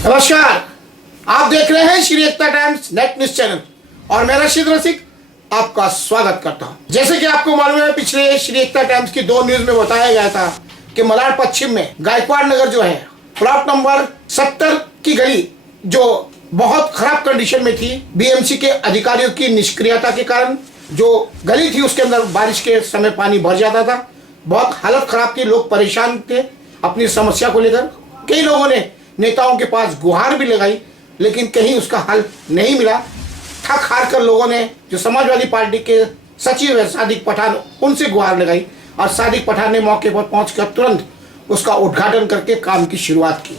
नमस्कार, आप देख रहे हैं श्री एकता टाइम्स नेट न्यूज चैनल और मैं रशीद रसिक आपका स्वागत करता हूं। जैसे कि आपको मालूम है, पिछले श्री एकता टाइम्स की 2 न्यूज में बताया गया था कि मलाड पश्चिम में गायकवाड़ नगर जो है प्लॉट नंबर 70 की गली जो बहुत खराब कंडीशन में थी, बीएमसी के अधिकारियों की निष्क्रियता के कारण जो गली थी उसके अंदर बारिश के समय पानी भर जाता था। बहुत हालत खराब थी, लोग परेशान थे अपनी समस्या को लेकर। कई लोगों ने नेताओं के पास गुहार भी लगाई, लेकिन कहीं उसका हल नहीं मिला। थक हार कर लोगों ने जो समाजवादी पार्टी के सचिव है सादिक पठान, उनसे गुहार लगाई और सादिक पठान ने मौके पर पहुंचकर तुरंत उसका उद्घाटन करके काम की शुरुआत की।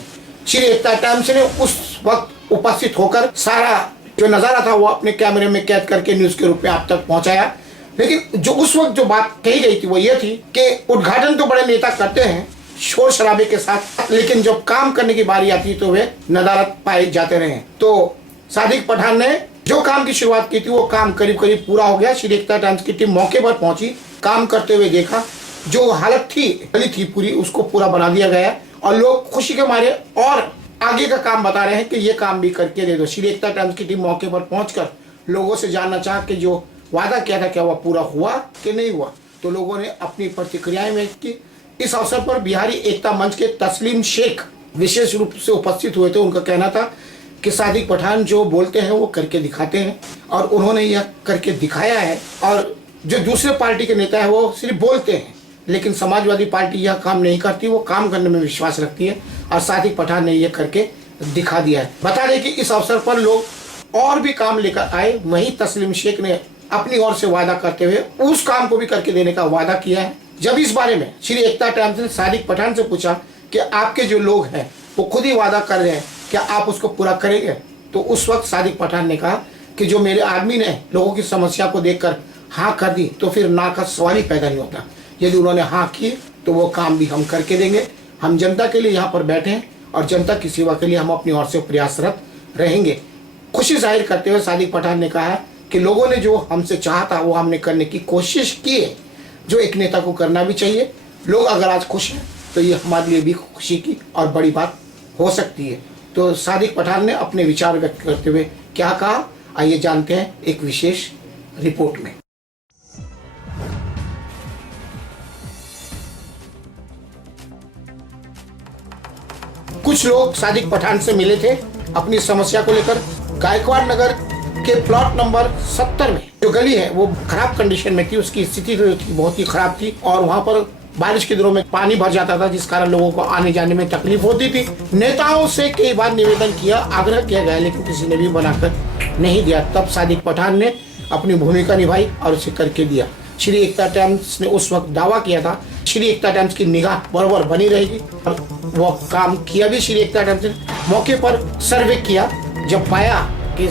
श्री एकता टाइम्स ने उस वक्त उपस्थित होकर सारा जो नजारा था वो अपने कैमरे में कैद करके न्यूज के रूप में आप तक पहुंचाया। लेकिन जो उस वक्त जो बात कही गई थी वो ये थी कि उद्घाटन तो बड़े नेता करते हैं शोर शराबे के साथ, लेकिन जब काम करने की बारी आती तो वे नदारत पाए जाते रहे। तो सादिक पठान ने जो काम की शुरुआत की थी वो काम करीब करीब पूरा हो गया। श्री एकता टाइम्स की टीम मौके पर पहुंची, काम करते हुए देखा, जो हालत थी गली थी पूरी उसको पूरा बना दिया गया और लोग खुशी के मारे और आगे का काम बता रहे हैं कि ये काम भी करके दे दो। श्री एकता टाइम्स की टीम मौके पर पहुंचकर लोगों से जानना चाहा कि जो वादा किया था क्या वह पूरा हुआ कि नहीं हुआ। तो लोगों ने अपनी प्रतिक्रियाएं व्यक्त की। इस अवसर पर बिहारी एकता मंच के तस्लीम शेख विशेष रूप से उपस्थित हुए थे। उनका कहना था कि सादिक पठान जो बोलते हैं वो करके दिखाते हैं और उन्होंने यह करके दिखाया है। और जो दूसरे पार्टी के नेता है वो सिर्फ बोलते हैं, लेकिन समाजवादी पार्टी यह काम नहीं करती, वो काम करने में विश्वास रखती है और सादिक पठान ने यह करके दिखा दिया है। बता दें कि इस अवसर पर लोग और भी काम लेकर आए। वहीं तस्लीम शेख ने अपनी ओर से वादा करते हुए उस काम को भी करके देने का वादा किया है। जब इस बारे में श्री एकता टाइम्स ने सादिक पठान से पूछा कि आपके जो लोग हैं वो खुद ही वादा कर रहे हैं, क्या आप उसको पूरा करेंगे? तो उस वक्त सादिक पठान ने कहा कि जो मेरे आदमी ने लोगों की समस्या को देखकर हाँ कर दी तो फिर ना का सवाल ही पैदा नहीं होता। यदि उन्होंने हाँ की तो वो काम भी हम करके देंगे। हम जनता के लिए यहाँ पर बैठे हैं और जनता की सेवा के लिए हम अपनी ओर से प्रयासरत रहेंगे। खुशी जाहिर करते हुए सादिक पठान ने कहा कि लोगों ने जो हमसे चाहा था वो हमने करने की कोशिश की है, जो एक नेता को करना भी चाहिए। लोग अगर आज खुश हैं तो ये हमारे लिए भी खुशी की और बड़ी बात हो सकती है। तो सादिक पठान ने अपने विचार व्यक्त करते हुए क्या कहा, आइए जानते हैं एक विशेष रिपोर्ट में। कुछ लोग सादिक पठान से मिले थे अपनी समस्या को लेकर। गायकवाड़ नगर के प्लॉट नंबर 70 में जो गली है वो खराब कंडीशन में थी, उसकी स्थिति जो थी बहुत ही खराब थी और वहाँ पर बारिश के दिनों में पानी भर जाता था, जिस कारण लोगों को आने जाने में तकलीफ होती थी। नेताओं से कई बार निवेदन किया, आग्रह किया गया, लेकिन किसी ने भी बनाकर नहीं दिया। तब सादिक पठान ने अपनी भूमिका निभाई और उसे करके दिया। श्री एकता टाइम्स ने उस वक्त दावा किया था श्री एकता टाइम्स की निगाह बराबर बनी रहेगी और वो काम किया भी। श्री एकता टाइम्स ने मौके पर सर्वे किया, जब पाया कि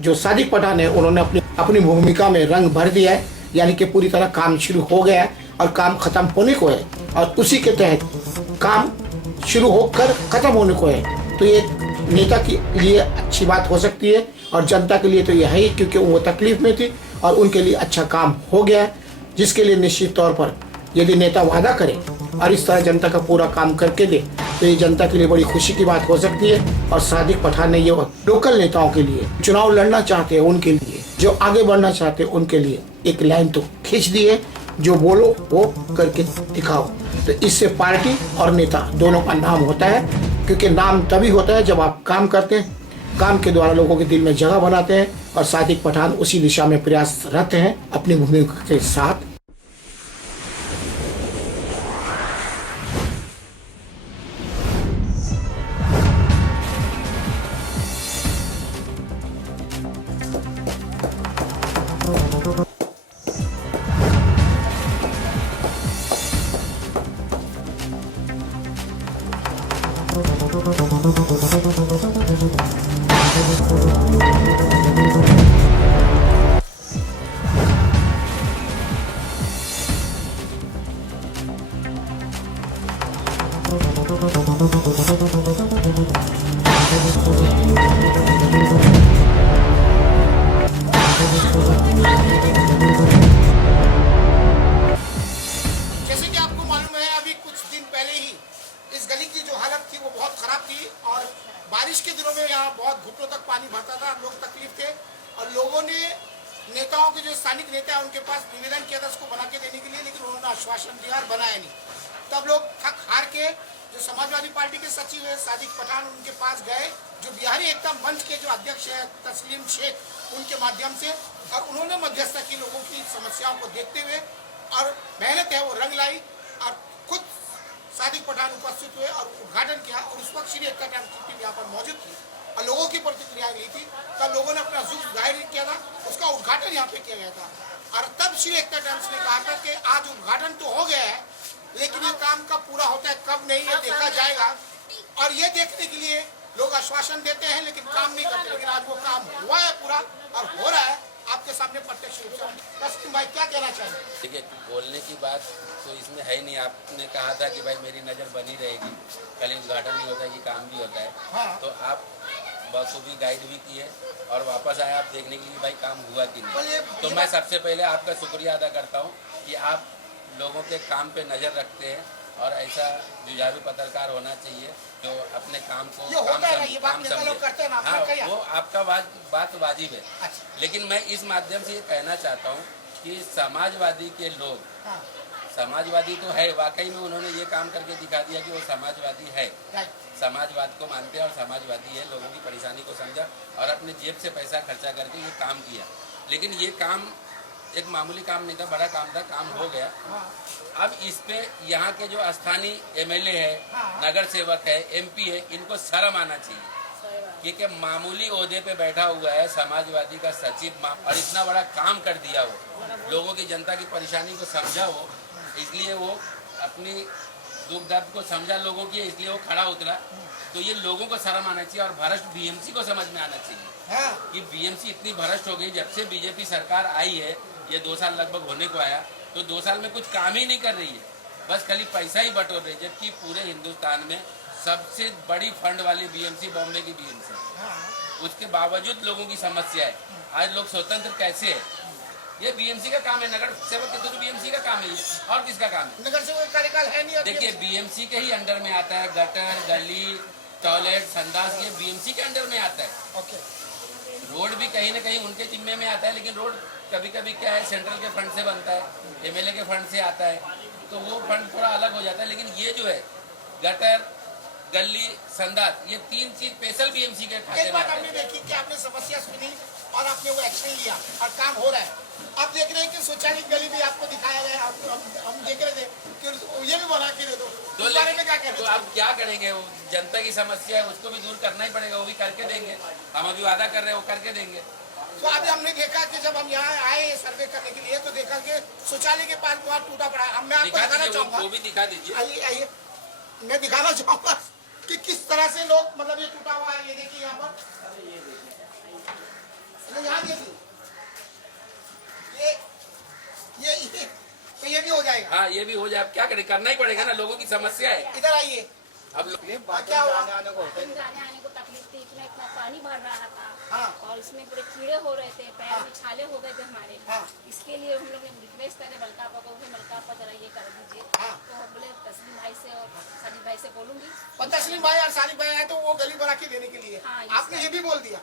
जो सादिक पठान है उन्होंने अपनी भूमिका में रंग भर दिया है, यानी कि पूरी तरह काम शुरू हो गया है और काम खत्म होने को है और उसी के तहत काम शुरू होकर खत्म होने को है, तो ये नेता के लिए अच्छी बात हो सकती है और जनता के लिए तो यह है, क्योंकि वो तकलीफ में थी और उनके लिए अच्छा काम हो गया है, जिसके लिए निश्चित तौर पर यदि नेता वादा करे और इस तरह जनता का पूरा काम करके दे तो ये जनता के लिए बड़ी खुशी की बात हो सकती है। और सादिक पठान ने ये लोकल नेताओं के लिए, चुनाव लड़ना चाहते हैं उनके लिए, जो आगे बढ़ना चाहते हैं उनके लिए एक लाइन तो खींच दी है, जो बोलो वो करके दिखाओ। तो इससे पार्टी और नेता दोनों का नाम होता है, क्योंकि नाम तभी होता है जब आप काम करते हैं, काम के द्वारा लोगों के दिल में जगह बनाते हैं और सादिक पठान उसी दिशा में प्रयासरत हैं अपनी भूमिका के साथ। इस गली की जो हालत थी वो बहुत खराब थी और बारिश के दिनों में यहाँ बहुत घुटनों तक पानी भरता था, लोग तकलीफ थे और लोगों ने नेताओं के जो स्थानिक नेता है उनके पास निवेदन किया था उसको बना के देने के लिए, लेकिन उन्होंने आश्वासन दिया और बनाया नहीं। तब लोग थक हार के जो समाजवादी पार्टी के सचिव है सादिक पठान उनके पास गए, जो बिहारी एकता मंच के जो अध्यक्ष है तस्लीम शेख, उनके माध्यम से, और उन्होंने मध्यस्थता की लोगों की समस्याओं को देखते हुए और मेहनत है वो रंग लाई और खुद सादिक पठान उपस्थित हुए और उद्घाटन किया। और उस वक्त श्री एकता टाइम्स की टीम यहाँ पर मौजूद थी और लोगों की प्रतिक्रिया नहीं थी, तब लोगों ने अपना जुल्म जाहिर किया था, उसका उद्घाटन यहाँ पे किया गया था। और तब श्री एकता टाइम्स ने कहा था कि आज उद्घाटन तो हो गया है लेकिन ये काम कब पूरा होता है कब नहीं ये देखा जाएगा, और ये देखने के लिए लोग आश्वासन देते हैं लेकिन काम नहीं करते, लेकिन आज वो काम हुआ है पूरा और हो रहा है आपके सामने प्रत्यक्ष रूप से। तस्लीम भाई क्या कहना चाहिए? देखिए, बोलने की बात तो इसमें है ही नहीं। आपने कहा था कि भाई मेरी नज़र बनी रहेगी, कल उद्घाटन भी होता है कि काम भी होता है। हाँ। तो आप बखूबी गाइड भी किए और वापस आए आप देखने के लिए भाई काम हुआ कि नहीं। तो मैं सबसे पहले आपका शुक्रिया अदा करता हूँ कि आप लोगों के काम पे नज़र रखते हैं और ऐसा जुझारू पत्रकार होना चाहिए जो अपने काम को काम समझे। हाँ, वो आपका बात वाजिब है। अच्छा। लेकिन मैं इस माध्यम से ये कहना चाहता हूँ कि समाजवादी के लोग, हाँ। समाजवादी तो है, वाकई में उन्होंने ये काम करके दिखा दिया कि वो समाजवादी है, समाजवाद को मानते हैं और समाजवादी है, लोगों की परेशानी को समझा और अपने जेब से पैसा खर्चा करके ये काम किया। लेकिन ये काम एक मामूली काम नहीं था, बड़ा काम था, काम हो गया। अब इस पे यहाँ के जो स्थानीय एमएलए है, नगर सेवक है, एमपी है, इनको शर्म आना चाहिए कि मामूली ओहदे पे बैठा हुआ है समाजवादी का सचिव और इतना बड़ा काम कर दिया वो, लोगों की जनता की परेशानी को समझा वो, इसलिए वो अपनी दुख दर्द को समझा लोगों की, इसलिए वो खड़ा उतरा। तो ये लोगों को शर्म आना चाहिए और भ्रष्ट बीएमसी को समझ में आना चाहिए कि बीएमसी इतनी भ्रष्ट हो गई। जब से बीजेपी सरकार आई है, ये 2 साल लगभग होने को आया, तो 2 साल में कुछ काम ही नहीं कर रही है, बस खाली पैसा ही बटोर रही है। जबकि पूरे हिंदुस्तान में सबसे बड़ी फंड वाली बीएमसी बॉम्बे की बीएमसी, उसके बावजूद लोगों की समस्या है। आज लोग स्वतंत्र कैसे है? ये बीएमसी का काम है, नगर सेवक के थ्रू बीएमसी का काम है, ये और किसका काम है? नगर सेवक कार्यकाल है नहीं। देखिए, बीएमसी के ही अंडर में आता है, गटर, गली, टॉयलेट, संडास, ये बीएमसी के अंडर में आता है। ओके। रोड भी कहीं ना कहीं उनके जिम्मे में आता है, लेकिन रोड कभी कभी क्या है, सेंट्रल के फंड से बनता है, एमएलए के फंड से आता है, तो वो फंड थोड़ा अलग हो जाता है। लेकिन ये जो है गटर, गली, संडास, ये 3 चीज स्पेशल बीएमसी के खाते में आपने देखी कि आपने समस्या सुनी और आपने वो एक्शन लिया और काम हो रहा है। आप देख रहे हैं कि शौचालय गली भी आपको दिखाया गया, हम देख रहे थे कि ये भी बना के दे दो। तो इस बारे में क्या कहते हैं? तो आप क्या करेंगे? वो जनता की समस्या है, उसको भी दूर करना ही पड़ेगा, वो भी करके देंगे। हम अभी वादा कर रहे हैं, वो करके देंगे। तो अभी हमने देखा कि जब हम यहाँ आए सर्वे करने के लिए तो देखा कि शौचालय के पास बहुत टूटा पड़ा है। मैं आपको दिखाना चाहूँगा, वो भी दिखा दीजिए। आइए आइए, मैं दिखाना चाहूँगा कि किस तरह से लोग, मतलब ये टूटा हुआ है, ये देखिए यहाँ पर, यहाँ देखिए, तो ये भी हो जाएगा। हाँ, ये भी हो जाए। क्या करें, करना ही पड़ेगा ना, लोगों की समस्या है। इधर आइए। अब क्या हुआ? आने को तकलीफ थी, इतना पानी भर रहा था। हाँ। और इसमें पूरे कीड़े हो रहे थे, पैर में छाले हो गए थे हमारे। हाँ। इसके लिए हम लोग ने रिक्वेस्ट करे मलकापा को, मलकापा जरा ये कर दीजिए। हाँ। तो हम बोले तस्लीम भाई से और साजिद भाई से बोलूंगी। और तस्लीम भाई और साजिद भाई आए तो वो गली बना के देने के लिए। हाँ, आपने ये भी बोल दिया।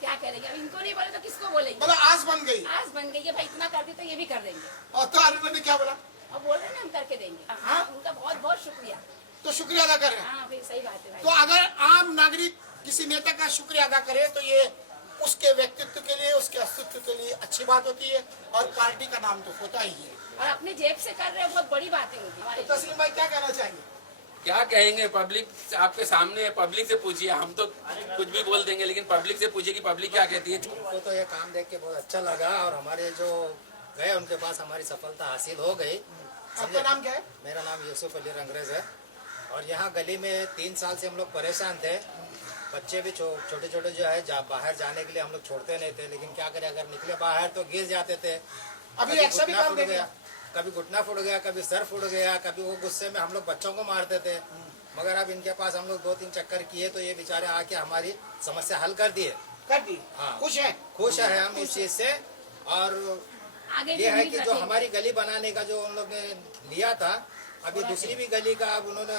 क्या करेंगे, अब इनको नहीं बोले तो किसको बोलेंगे? मतलब आज बन गई। आज बन गई है भाई, इतना कर दी तो ये भी कर देंगे। और तो आरोप ने क्या बोला? अब बोल रहे हैं हम करके देंगे। हाँ, उनका बहुत बहुत शुक्रिया। तो शुक्रिया अदा कर रहे हैं। हाँ फिर सही बात है भाई। तो अगर आम नागरिक किसी नेता का शुक्रिया अदा करे तो ये उसके व्यक्तित्व के लिए, उसके अस्तित्व के लिए अच्छी बात होती है और पार्टी का नाम तो होता ही है। और अपने जेब से कर रहे हैं, बहुत बड़ी बातें होगी। तो तस्लीम भाई क्या कहना चाहेंगे? क्या कहेंगे, पब्लिक आपके सामने है, पब्लिक से पूछिए। हम तो कुछ भी बोल देंगे, लेकिन पब्लिक से पूछिए कि पब्लिक क्या कहती है। हमको तो ये काम देख के बहुत अच्छा लगा और हमारे जो गए उनके पास हमारी सफलता हासिल हो गई। आपका नाम क्या है? मेरा नाम यूसुफ अली रंगरेज है और यहाँ गली में 3 साल से हम लोग परेशान थे। बच्चे भी छोटे छोटे जो है बाहर जाने के लिए हम लोग छोड़ते नहीं थे, लेकिन क्या करें, अगर निकले बाहर तो गिर जाते थे। अभी ऐसा भी काम गया, कभी घुटना फूट गया, कभी सर फूट गया, कभी वो गुस्से में हम लोग बच्चों को मारते थे। मगर अब इनके पास हम लोग 2-3 चक्कर किए तो ये बेचारे आके हमारी समस्या हल कर दिए। हाँ, खुश है हम इस चीज से। और ये है कि जो हमारी गली बनाने का जो उन लोग ने लिया था, अभी दूसरी भी गली का अब उन्होंने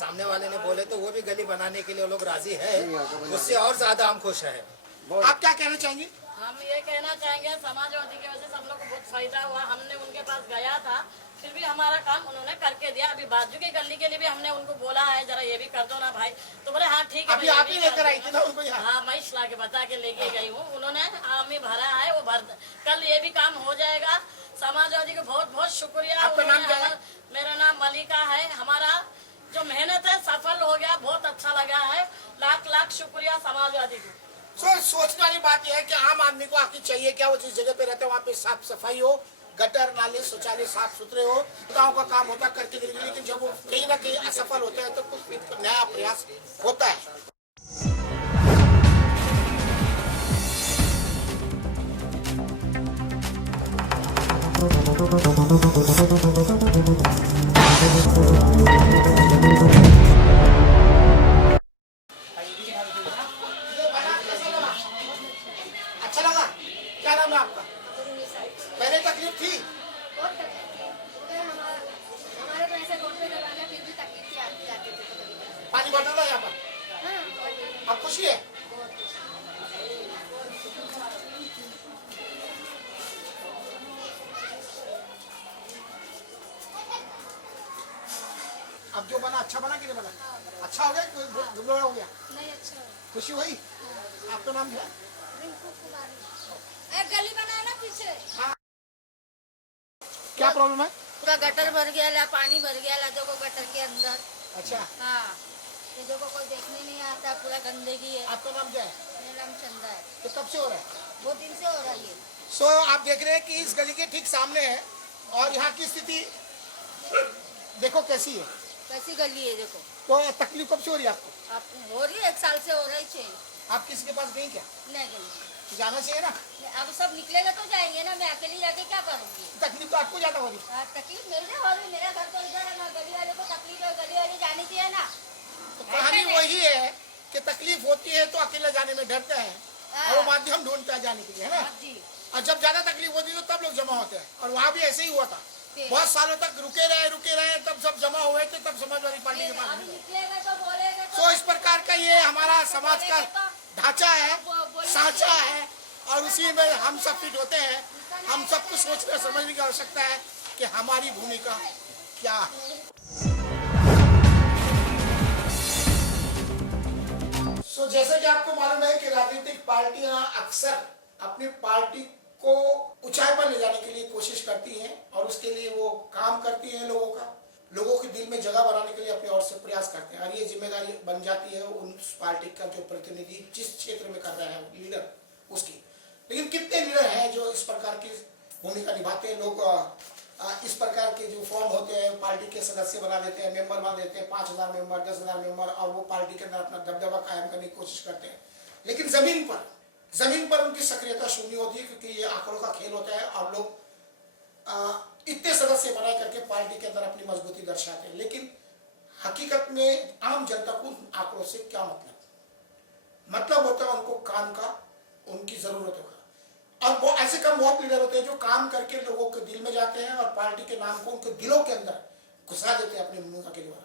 सामने वाले ने बोले तो वो भी गली बनाने के लिए वो लोग राजी है, उससे और ज्यादा हम खुश है। आप क्या कहना चाहेंगे? हम ये कहना चाहेंगे समाजवादी की वजह से हम लोग को बहुत फायदा हुआ। हमने उनके पास गया था, फिर भी हमारा काम उन्होंने करके दिया। अभी बाजू की गली के लिए भी हमने उनको बोला है जरा ये भी कर दो ना भाई, तो बोले हाँ ठीक है। अभी आप ही लेकर आई थी ना उनको यहाँ? हाँ, मैं ला के बता के लेके गई हूँ। उन्होंने आम ही भरा है, वो भर कल ये भी काम हो जाएगा। समाजवादी को बहुत बहुत शुक्रिया। आपका नाम क्या है? मेरा नाम मलिका है। हमारा जो मेहनत है सफल हो गया, बहुत अच्छा लगा है। लाख लाख शुक्रिया समाजवादी को। सोचने वाली बात यह है कि आम आदमी को आखिर चाहिए क्या? वो जिस जगह पे रहते हैं वहाँ पे साफ सफाई हो, गटर नाले शौचालय साफ सुथरे हो, गाँव का काम होता करके देंगे। लेकिन जब वो कहीं ना कहीं असफल होते हैं तो कुछ नया प्रयास होता है। अच्छा लगा? क्या नाम है आपका? पहले तकलीफ थी? बहुत तकलीफ थी। हमारे तो ऐसे रोड पे लगाना फिर भी तकलीफ थी, आते जाते थे तो कभी। पानी भरता था यहाँ पर? हाँ, बहुत अब खुशी है? अब जो बना अच्छा बना कि नहीं बना? अच्छा हो गया कि दुबला हो गया? नहीं अच्छा है। खुशी हुई? आपका नाम क्या है? रिंकू कुमारी। गली बनाना पीछे। क्या प्रॉब्लम है? पूरा गटर भर गया ला, पानी भर गया ला, देखो गटर के अंदर। अच्छा, हाँ, ये देखो कोई देखने नहीं आता, पूरा गंदगी है। आपका नाम क्या है? मेरा नाम चंदा है। तो कब से हो रहा है? 2 दिन से हो रहा है ये। सो आप देख रहे हैं कि इस गली के ठीक सामने है और यहाँ की स्थिति देखो कैसी है। कैसी गली है देखो। तो तकलीफ कब से हो रही है आपको? आप हो रही है, 1 साल से हो रही है। आप किसी के पास गई क्या? नहीं गली। जाना चाहिए ना? अब सब निकलेगा तो जाएंगे ना, मैं अकेली जाके क्या करूँगी? तकलीफ तो आपको ज्यादा हो रही है। तकलीफ मेरे हो रही, मेरा घर तो इधर है ना, गली वाले को तकलीफ है, गली वाले जानी चाहिए ना। तो कहानी वही है कि तकलीफ होती है तो अकेले जाने में डरते हैं और वो माध्यम ढूंढता है जाने के लिए, है ना? जी। और जब ज्यादा तकलीफ होती है तो तब लोग जमा होते हैं और वहाँ भी ऐसे ही हुआ था। बहुत सालों तक रुके रहे तब सब जमा हुए थे, तब समाजवादी पार्टी के पास अभी निकलेगा तो बोलेगा तो इस प्रकार का ये हमारा समाज का ढांचा है, सांचा है और उसी में हम सब फिट होते हैं। हम सबको सोचने समझने की आवश्यकता है कि हमारी भूमिका क्या है। सो जैसे कि आपको मालूम है कि राजनीतिक पार्टियां अक्सर अपनी पार्टी को ऊंचाई पर ले जाने के लिए कोशिश करती हैं और उसके लिए वो काम करती हैं। लोगों के दिल में जगह बनाने के लिए अपनी ओर से प्रयास करते हैं और ये जिम्मेदारी बन जाती है उस पार्टी का जो प्रतिनिधि जिस क्षेत्र में कर रहा है लीडर उसकी। लेकिन कितने लीडर हैं जो इस प्रकार की भूमिका निभाते हैं? लोग इस प्रकार के जो फॉर्म होते हैं पार्टी के सदस्य बना देते हैं, मेंबर बना देते हैं, 5,000 मेंबर, 10,000 मेंबर और वो पार्टी के अंदर अपना दबदबा कायम करने की कोशिश करते हैं। लेकिन जमीन पर उनकी सक्रियता शून्य होती है क्योंकि ये आंकड़ों का खेल होता है और लोग इतने सदस्य बना करके पार्टी के अंदर अपनी मजबूती दर्शाते हैं। लेकिन हकीकत में आम जनता को आंकड़ों से क्या मतलब होता है उनको काम का, उनकी जरूरतों का। और वो ऐसे कम बहुत लीडर होते हैं जो काम करके लोगों के दिल में जाते हैं और पार्टी के नाम को उनके दिलों के अंदर घुसा देते हैं अपनी भूमिका के द्वारा।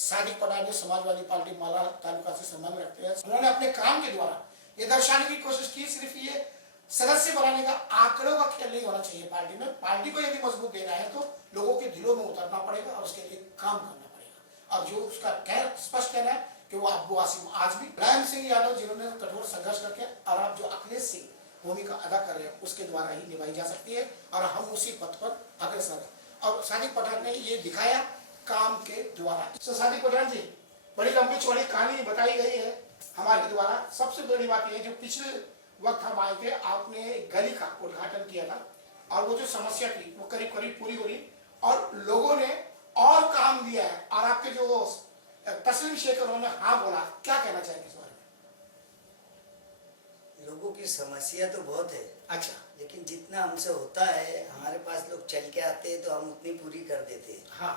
सादिक पठान जो समाजवादी पार्टी माला तालुका से संबंध रखते हैं, उन्होंने अपने काम के द्वारा ये दर्शाने की कोशिश की सिर्फ ये सदस्य बनाने का आंकड़ों का खेल नहीं होना चाहिए पार्टी में। पार्टी को यदि मजबूत देना है तो लोगों के दिलों में उतरना पड़ेगा और उसके लिए काम करना पड़ेगा। और जो उसका स्पष्ट कहना है कि वो अब्बू आसिम आजमी, मुलायम सिंह यादव जिन्होंने कठोर संघर्ष करके और आप जो अखिलेश सिंह भूमिका अदा कर रहे हैं उसके द्वारा ही निभाई जा सकती है और हम उसी पथ पर अग्रसर हैं। और सादिक पठान ने ये दिखाया काम के द्वारा। तो सादिक पठान जी, बड़ी लंबी चौड़ी कहानी बताई गई है हमारे द्वारा। सबसे बड़ी बात यह जो पिछले वक्त हम आए थे, आपने गली का उद्घाटन किया था और वो जो समस्या थी वो करीब करीब पूरी हो रही और लोगों ने और काम दिया है और आपके जो तस्लीम शेख उन्होंने हाँ बोला। क्या कहना चाहेंगे इस बारे में? लोगों की समस्या तो बहुत है। अच्छा, लेकिन जितना हमसे होता है, हमारे पास लोग चल के आते हैं तो हम उतनी पूरी कर देते हैं। हाँ,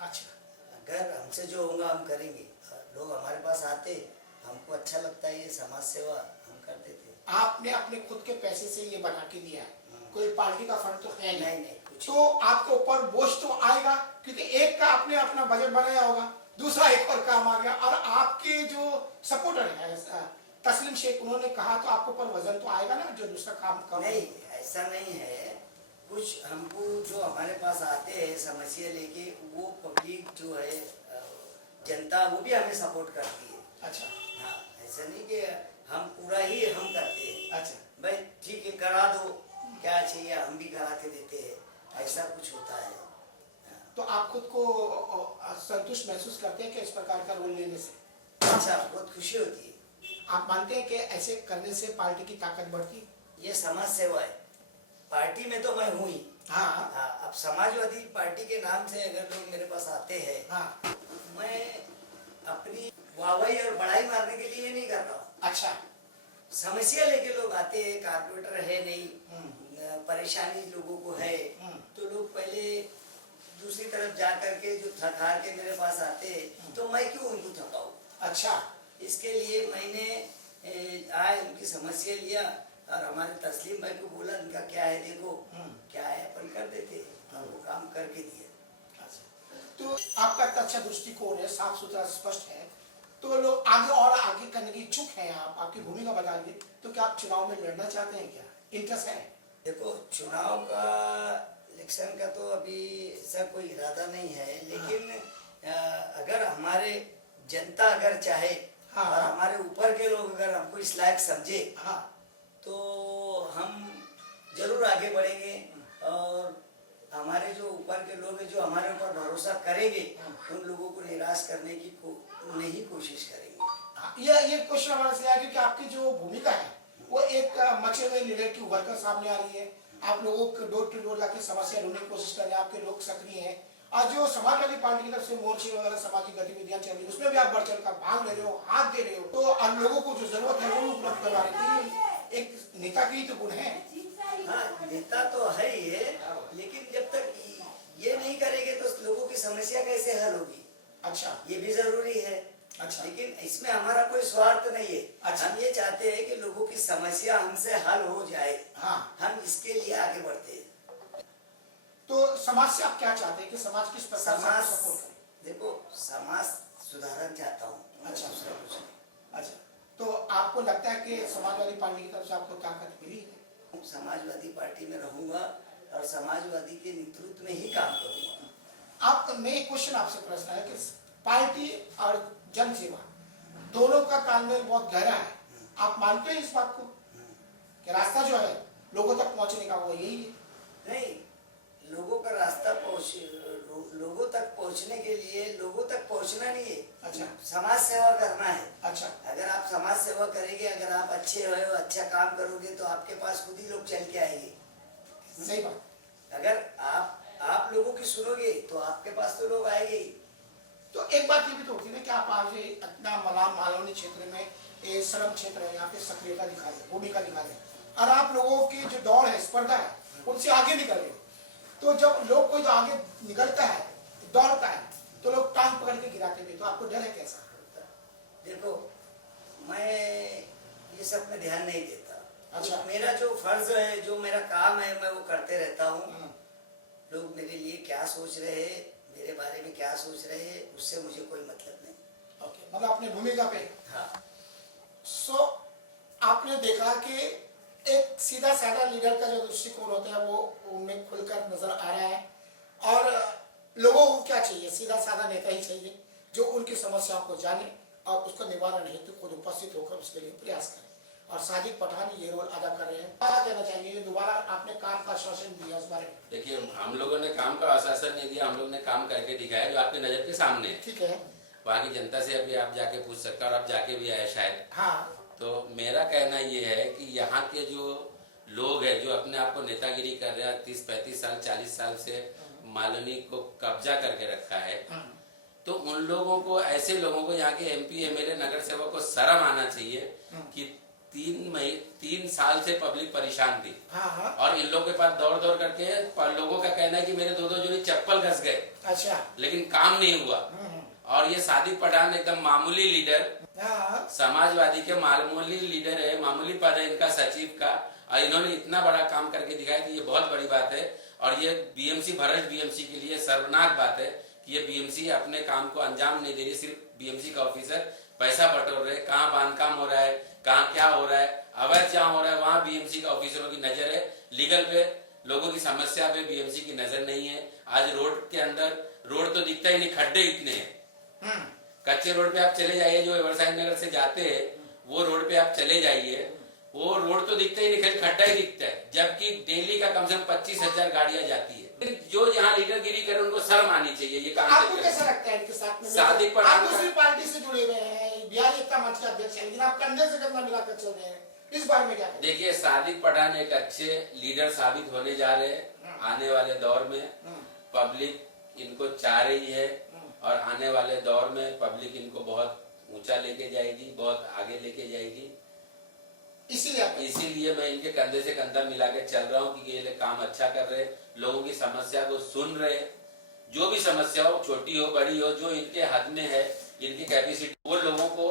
अच्छा, अगर हमसे जो होगा हम करेंगे। लोग हमारे पास आते, हमको अच्छा लगता है, ये समाज सेवा हम कर देते हैं। आपने अपने खुद के पैसे से ये बना के दिया है, कोई पार्टी का फंड तो है नहीं। नहीं, कुछ तो आपके ऊपर बोझ तो आएगा क्योंकि एक का आपने अपना बजट बनाया होगा, दूसरा एक और काम आ गया, और आपके जो सपोर्टर है तस्लीम शेख, उन्होंने कहा तो आपको पर वजन तो आएगा ना, जो दूसरा काम कम। नहीं, ऐसा नहीं है। कुछ हमको जो हमारे पास आते हैं समस्या लेके, वो पब्लिक जो है जनता, वो भी हमें सपोर्ट करती है। अच्छा। हाँ, ऐसा नहीं कि हम पूरा ही हम करते हैं। अच्छा। भाई ठीक है, करा दो, क्या चाहिए हम भी करा के देते हैं, ऐसा कुछ होता है। तो आप खुद को संतुष्ट महसूस करते हैं कि इस प्रकार का रोल लेने से? अच्छा, बहुत खुशी होती है। आप मानते हैं कि ऐसे करने से पार्टी की ताकत बढ़ती है? ये समाज सेवा है। पार्टी में तो मैं हूँ ही। हाँ हाँ, अब समाजवादी पार्टी के नाम से अगर लोग मेरे पास आते हैं, हाँ। मैं अपनी वाहवाही और बड़ाई मारने के लिए नहीं कर रहा हूँ। अच्छा। समस्या लेके लोग आते हैं, कारपोरेटर है नहीं, परेशानी लोगों को है, तो लोग पहले दूसरी तरफ जा करके जो थक हार के मेरे पास आते हैं, तो मैं क्यों उनको थकाऊं। अच्छा। इसके लिए मैंने आए उनकी समस्या लिया और हमारे तस्लीम भाई को बोला, इनका क्या है देखो, क्या है अपन कर देते हैं, और वो काम करके दिया। तो आपका इतना अच्छा दृष्टिकोण है, साफ सुथरा स्पष्ट है, तो लोग आगे और आगे करने की इच्छुक हैं। आप आपकी भूमिका बताइए, तो क्या आप चुनाव में लड़ना चाहते हैं, क्या इंटरेस्ट है? देखो, चुनाव का, इलेक्शन का तो अभी ऐसा कोई इरादा नहीं है, लेकिन अगर हमारे जनता अगर चाहे, हाँ, और हमारे ऊपर के लोग अगर हमको इस लायक समझे, हाँ, तो हम जरूर आगे बढ़ेंगे, और हमारे जो ऊपर के लोग हैं जो हमारे ऊपर भरोसा करेंगे, उन लोगों को निराश करने की नहीं कोशिश करेंगे। ये क्वेश्चन हमारे से आया, क्योंकि आपकी जो भूमिका है वो एक मचे हुए लीडर की उभर कर सामने आ रही है। आप लोगों को डोर टू डोर लाके समस्या ढूंढने की कोशिश कर रहे हैं, आपके लोग सक्रिय हैं, और जो समाजवादी पार्टी की तरफ से मोर्चे वगैरह सामाजिक गतिविधियां चल रही है, उसमें भी आप बढ़ चढ़ कर भाग ले रहे हो, हाथ दे रहे हो, तो अब लोगों को जो जरूरत है वो भी उपलब्ध करवा रहे हैं। एक नेता की तो गुण है। हाँ, नेता तो है ही है, लेकिन जब तक ये नहीं करेंगे तो लोगों की समस्या कैसे हल होगी। अच्छा। ये भी जरूरी है। अच्छा। लेकिन इसमें हमारा कोई स्वार्थ नहीं है। अच्छा। हम ये चाहते हैं कि लोगों की समस्या हमसे हल हो जाए। हाँ। हम इसके लिए आगे बढ़ते हैं। तो समाज से आप क्या चाहते हैं कि समाज किस प्रकार से आपको सपोर्ट करे? देखो, समाज सुधारना चाहता हूँ। अच्छा। दूसरा कुछ नहीं। अच्छा, तो आपको लगता है कि समाजवादी पार्टी की तरफ से आपको ताकत मिली है? समाजवादी पार्टी में रहूंगा और समाजवादी के नेतृत्व में ही काम करूंगा। आप, मैं क्वेश्चन आपसे प्रश्न है कि पार्टी और जन सेवा दोनों का तालमेल बहुत गहरा है। आप मानते हैं इस बात को कि रास्ता जो है लोगों तक पहुंचने का वो यही है? नहीं, लोगों का रास्ता लोगों तक पहुंचने के लिए लोगों तक पहुंचना नहीं है। अच्छा। समाज सेवा करना है। अच्छा। अगर आप समाज सेवा करेंगे, अगर आप अच्छे हो, अच्छा काम करोगे, तो आपके पास खुद ही लोग चल के आएंगे। सही बात। अगर आप लोगों की सुनोगे तो आपके पास तो लोग आएंगे ही। तो एक बात ये भी तो होती है ना कि आप आज इतना मालवनी क्षेत्र में, श्रम क्षेत्र है, यहाँ पे सक्रियता दिखा रहे, भूमिका दिखा रहे, और आप लोगों की जो दौड़ है, स्पर्धा है, उनसे आगे निकल रहे। तो जब लोग कोई तो आगे निकलता है, दौड़ता है, तो लोग टांग पकड़ के गिराते हैं, तो आपको डर है कैसा? देखो, मैं ये सब में ध्यान नहीं देता। अच्छा। मेरा जो फर्ज है, जो मेरा काम है, मैं वो करते रहता हूँ। लोग मेरे लिए क्या सोच रहे हैं, मेरे बारे में क्या सोच रहे हैं, उससे मुझे कोई मतलब नहीं। ओके, मतलब अपनी भूमिका पे। हाँ। सो आपने देखा कि एक सीधा साधा लीडर का जो दृष्टिकोण होता है वो उनमें खुलकर नजर आ रहा है, और लोगों को क्या चाहिए? सीधा साधा नेता ही चाहिए जो उनकी समस्याओं को जाने और उसका निवारण हेतु खुद उपस्थित होकर उसके लिए प्रयास करे, और साजिद पठान ये रोल अदा कर रहे हैं। क्या कहना चाहिए? दोबारा आपने काम का आश्वासन दिया, उस बारे में देखिए, हम लोगों ने काम का आश्वासन नहीं दिया, हम लोग ने काम करके दिखाया जो आपकी नजर के सामने है। ठीक है। वहाँ की जनता से अभी आप जाके पूछ सकते हो, और आप जाके भी आए शायद। हाँ। तो मेरा कहना ये है कि यहाँ के जो लोग हैं जो अपने आप को नेतागिरी कर रहे हैं, 30-35 साल 40 साल से मालवनी को कब्जा करके रखा है, तो उन लोगों को, ऐसे लोगों को, यहाँ के MP MLA नगर सेवक को शर्म आना चाहिए कि 3 साल से पब्लिक परेशान थी। हाँ। और इन लोगों के पास दौड़ दौड़ करके लोगों का कहना है कि मेरे 2-2 जोड़ी चप्पल घस गए। अच्छा। लेकिन काम नहीं हुआ। और ये सादिक पठान एकदम मामूली लीडर, हाँ। समाजवादी के मामूली लीडर है, मामूली पद है इनका सचिव का, और इन्होंने इतना बड़ा काम करके दिखाया कि ये बहुत बड़ी बात है। और ये बीएमसी भरत बीएमसी के लिए सर्वनाक बात है कि ये बीएमसी अपने काम को अंजाम नहीं दे रही। सिर्फ बीएमसी का ऑफिसर पैसा बटोर रहे, कहाँ बांधकाम हो रहा है, कहाँ क्या हो रहा है, अवैध जहाँ हो रहा है वहां बीएमसी का ऑफिसरों की नजर है। लीगल पे लोगों की समस्या पे बीएमसी की नजर नहीं है। आज रोड के अंदर रोड तो दिखता ही नहीं, खड्डे इतने हैं। कच्चे रोड पे आप चले जाइए, जो व्यवसाय नगर से जाते हैं वो रोड पे आप चले जाइए, वो रोड तो दिखता ही नहीं, खाली खड्डा ही दिखता है। जबकि डेली का कम से कम 25,000 गाड़ियां जाती है। जो यहाँ लीडरगिरी करे उनको शर्म आनी चाहिए ये काम। आपको कैसा लगता है इनके साथ में? सादिक पठान आप दूसरी पार्टी से जुड़े हुए हैं, बिहार एकता मंच के अध्यक्ष हैं, लेकिन आप कंधे से कंधा मिलाकर चल रहे हैं, इस बारे में क्या कहें? देखिए, सादिक पठान एक अच्छे लीडर साबित होने जा रहे हैं आने वाले दौर में। पब्लिक इनको चाह रही है और आने वाले दौर में पब्लिक इनको बहुत ऊंचा लेके जाएगी, बहुत आगे लेके जाएगी। इसीलिए मैं इनके कंधे से कंधा मिला के चल रहा हूँ कि ये लोग काम अच्छा कर रहे, लोगों की समस्या को सुन रहे। जो भी समस्या हो, छोटी हो बड़ी हो, जो इनके हद में है, इनकी कैपेसिटी, वो लोगों को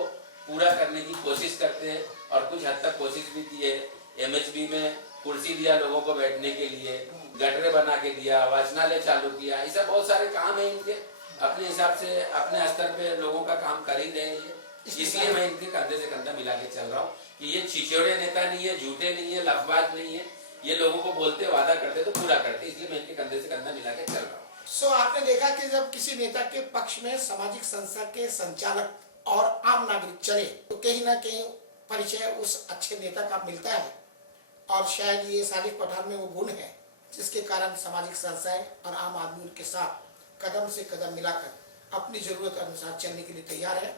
पूरा करने की कोशिश करते हैं। और कुछ हद तक कोशिश भी की है। एमएचबी में कुर्सी दिया लोगों को बैठने के लिए, गटरे बना के दिया, वाचनालय चालू किया, ऐसा बहुत सारे काम है इनके। अपने हिसाब से अपने स्तर पे लोगों का काम कर ही रहे हैं। इसलिए मैं इनके कंधे से कंधा मिला के चल रहा हूँ कि ये छिछोड़े नेता नहीं है, झूठे नहीं है, लफबाज नहीं है। ये लोगों को बोलते वादा करते तो पूरा करते, इसलिए मैं इनके कंधे से कंधा मिला के चल रहा हूँ। आपने देखा कि जब किसी नेता के पक्ष में सामाजिक संस्था के संचालक और आम नागरिक चले तो कहीं ना कहीं परिचय उस अच्छे नेता का मिलता है। और शायद ये सादिक पठान में वो गुण है जिसके कारण सामाजिक संस्थाएं और आम आदमी उनके साथ कदम से कदम मिलाकर अपनी जरूरत अनुसार चलने के लिए तैयार है।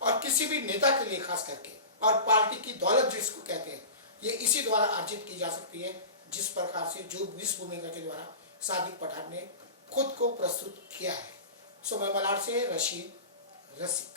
और किसी भी नेता के लिए खास करके, और पार्टी की दौलत जिसको कहते हैं, ये इसी द्वारा अर्जित की जा सकती है जिस प्रकार से जो इस भूमिका के द्वारा सादिक पठान ने खुद को प्रस्तुत किया है। सो मैं मलाड से रशीद रसी।